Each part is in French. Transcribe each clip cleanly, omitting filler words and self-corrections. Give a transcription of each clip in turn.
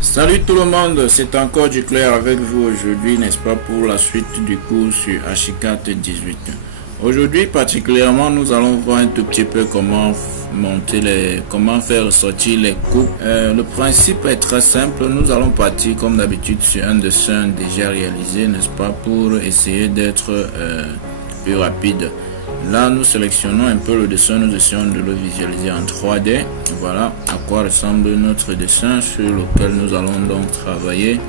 Salut tout le monde, c'est encore du clair avec vous aujourd'hui, n'est-ce pas, pour la suite du cours sur H4 18. Aujourd'hui particulièrement, nous allons voir un tout petit peu comment comment faire ressortir les coupes. Le principe est très simple, nous allons partir comme d'habitude sur un dessin déjà réalisé, n'est-ce pas, pour essayer d'être plus rapide. Là, nous sélectionnons un peu le dessin, nous essayons de le visualiser en 3D. Voilà à quoi ressemble notre dessin sur lequel nous allons donc travailler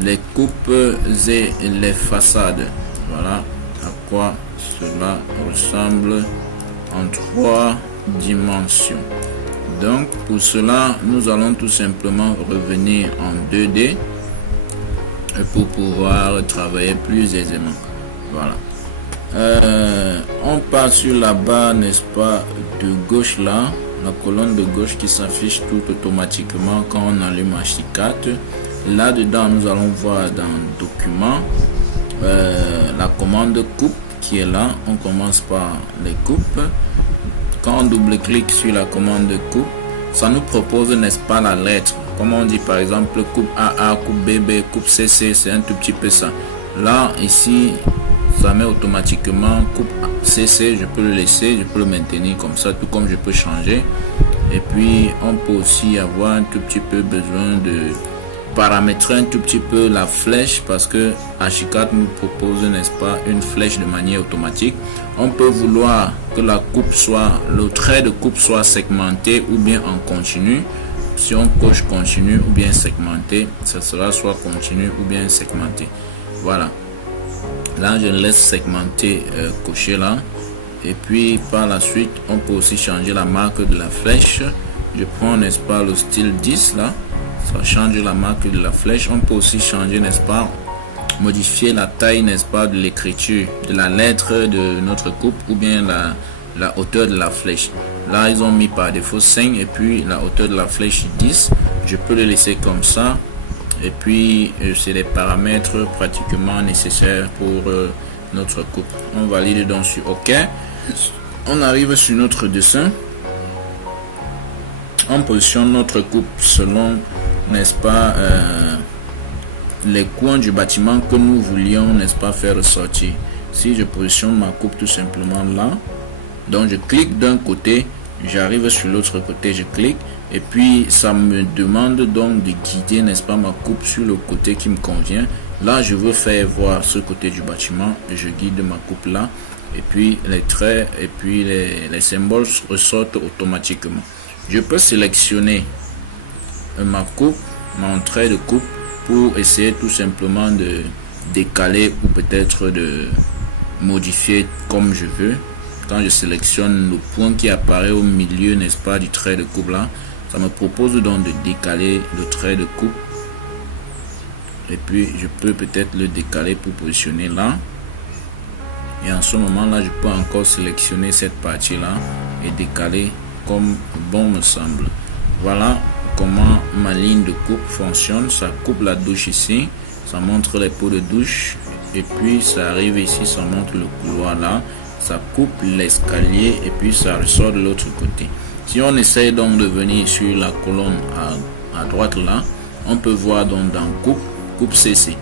les coupes et les façades. Voilà à quoi cela ressemble en 3 dimensions. Donc, pour cela, nous allons tout simplement revenir en 2D pour pouvoir travailler plus aisément. Voilà. On part sur la barre, n'est-ce pas, de gauche là, la colonne de gauche qui s'affiche tout automatiquement quand on allume H4. Là dedans, nous allons voir dans document la commande coupe qui est là. On commence par les coupes. Quand on double-clique sur la commande coupe, ça nous propose, n'est-ce pas, la lettre. Comme on dit par exemple coupe AA, coupe BB, coupe CC, c'est un tout petit peu ça. Là, ici, ça met automatiquement coupe CC, je peux le laisser, je peux le maintenir comme ça, tout comme je peux changer. Et puis on peut aussi avoir un tout petit peu besoin de paramétrer un tout petit peu la flèche, parce que H4 nous propose, n'est-ce pas, une flèche de manière automatique. On peut vouloir que la coupe soit, le trait de coupe soit segmenté ou bien en continu. Si on coche continu ou bien segmenté, ça sera soit continu ou bien segmenté. Voilà. Là, je laisse segmenter cocher là. Et puis, par la suite, on peut aussi changer la marque de la flèche. Je prends, n'est-ce pas, le style 10 là. Ça change la marque de la flèche. On peut aussi changer, n'est-ce pas, modifier la taille, n'est-ce pas, de l'écriture, de la lettre de notre coupe ou bien la hauteur de la flèche. Là, ils ont mis par défaut 5 et puis la hauteur de la flèche 10. Je peux le laisser comme ça. Et puis c'est les paramètres pratiquement nécessaires pour notre coupe. On valide donc sur OK. On arrive sur notre dessin. On positionne notre coupe selon, n'est-ce pas, les coins du bâtiment que nous voulions, n'est-ce pas, faire ressortir. Si je positionne ma coupe tout simplement là, donc je clique d'un côté, j'arrive sur l'autre côté, je clique. Et puis ça me demande donc de guider, n'est-ce pas, ma coupe sur le côté qui me convient. Là, je veux faire voir ce côté du bâtiment. Je guide ma coupe là. Et puis les traits et puis les symboles ressortent automatiquement. Je peux sélectionner ma coupe, mon trait de coupe, pour essayer tout simplement de décaler ou peut-être de modifier comme je veux. Quand je sélectionne le point qui apparaît au milieu, n'est-ce pas, du trait de coupe là, ça me propose donc de décaler le trait de coupe. Et puis je peux peut-être le décaler pour positionner là. Et en ce moment là, je peux encore sélectionner cette partie là et décaler comme bon me semble. Voilà comment ma ligne de coupe fonctionne. Ça coupe la douche ici, ça montre les pots de douche. Et puis ça arrive ici, ça montre le couloir là. Ça coupe l'escalier et puis ça ressort de l'autre côté. Si on essaye donc de venir sur la colonne à droite là, on peut voir donc dans coupe CC.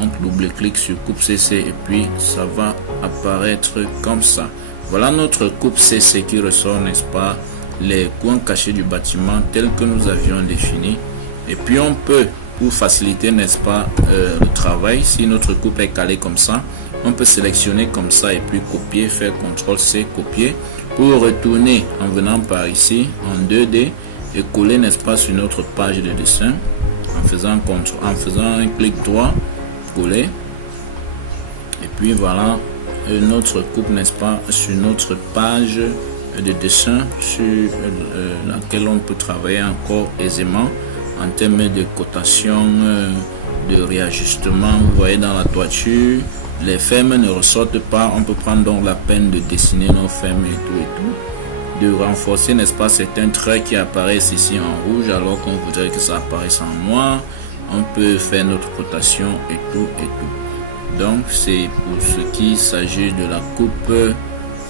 On double-clique sur coupe CC et puis ça va apparaître comme ça. Voilà notre coupe CC qui ressort, n'est-ce pas, les coins cachés du bâtiment tels que nous avions défini. Et puis on peut, pour faciliter, n'est-ce pas, le travail, si notre coupe est calée comme ça, on peut sélectionner comme ça et puis copier, faire CTRL-C, copier, pour retourner en venant par ici en 2D et coller, n'est-ce pas, sur notre page de dessin en faisant un clic droit, coller. Et puis voilà notre coupe, n'est-ce pas, sur notre page de dessin sur laquelle on peut travailler encore aisément en termes de cotation, de réajustement. Vous voyez dans la toiture, les fermes ne ressortent pas. On peut prendre donc la peine de dessiner nos fermes et tout, de renforcer, n'est-ce pas, certains traits qui apparaissent ici en rouge alors qu'on voudrait que ça apparaisse en noir. On peut faire notre cotation et tout. Donc c'est pour ce qui s'agit de la coupe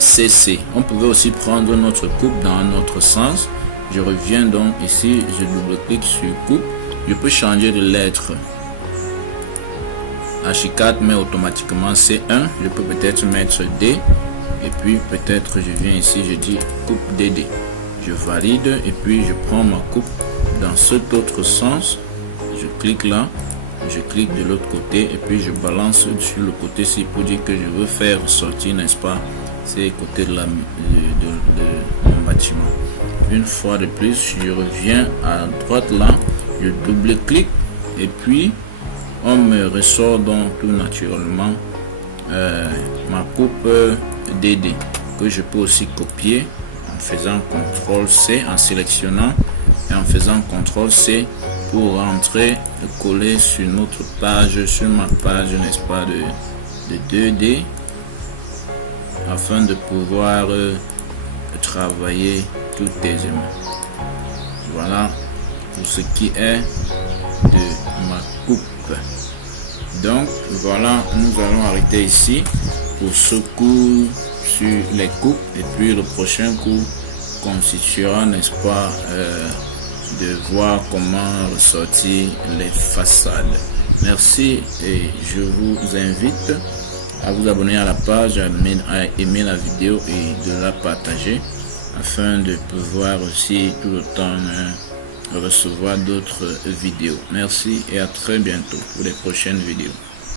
CC. On pouvait aussi prendre notre coupe dans un autre sens. Je reviens donc ici, je double-clique sur coupe Je peux changer de lettre. H4 met automatiquement C1. Je peux peut-être mettre D. Et puis peut-être je viens ici, je dis coupe DD. Je valide et puis je prends ma coupe dans cet autre sens. Je clique là. Je clique de l'autre côté et puis je balance sur le côté-ci pour dire que je veux faire sortir, n'est-ce pas, ces côtés de mon bâtiment. Une fois de plus, je reviens à droite là, je double-clique et puis on me ressort donc tout naturellement ma coupe DD que je peux aussi copier en faisant CTRL-C, en sélectionnant et en faisant CTRL-C pour rentrer et coller sur notre page, sur ma page, n'est-ce pas, de 2D afin de pouvoir travailler tout aisément. Voilà pour ce qui est de ma coupe. Donc voilà, nous allons arrêter ici pour ce cours sur les coupes et puis le prochain cours constituera, n'est-ce pas, de voir comment ressortir les façades. Merci et je vous invite à vous abonner à la page, à aimer la vidéo et de la partager afin de pouvoir aussi tout le temps recevoir d'autres vidéos. Merci et à très bientôt pour les prochaines vidéos.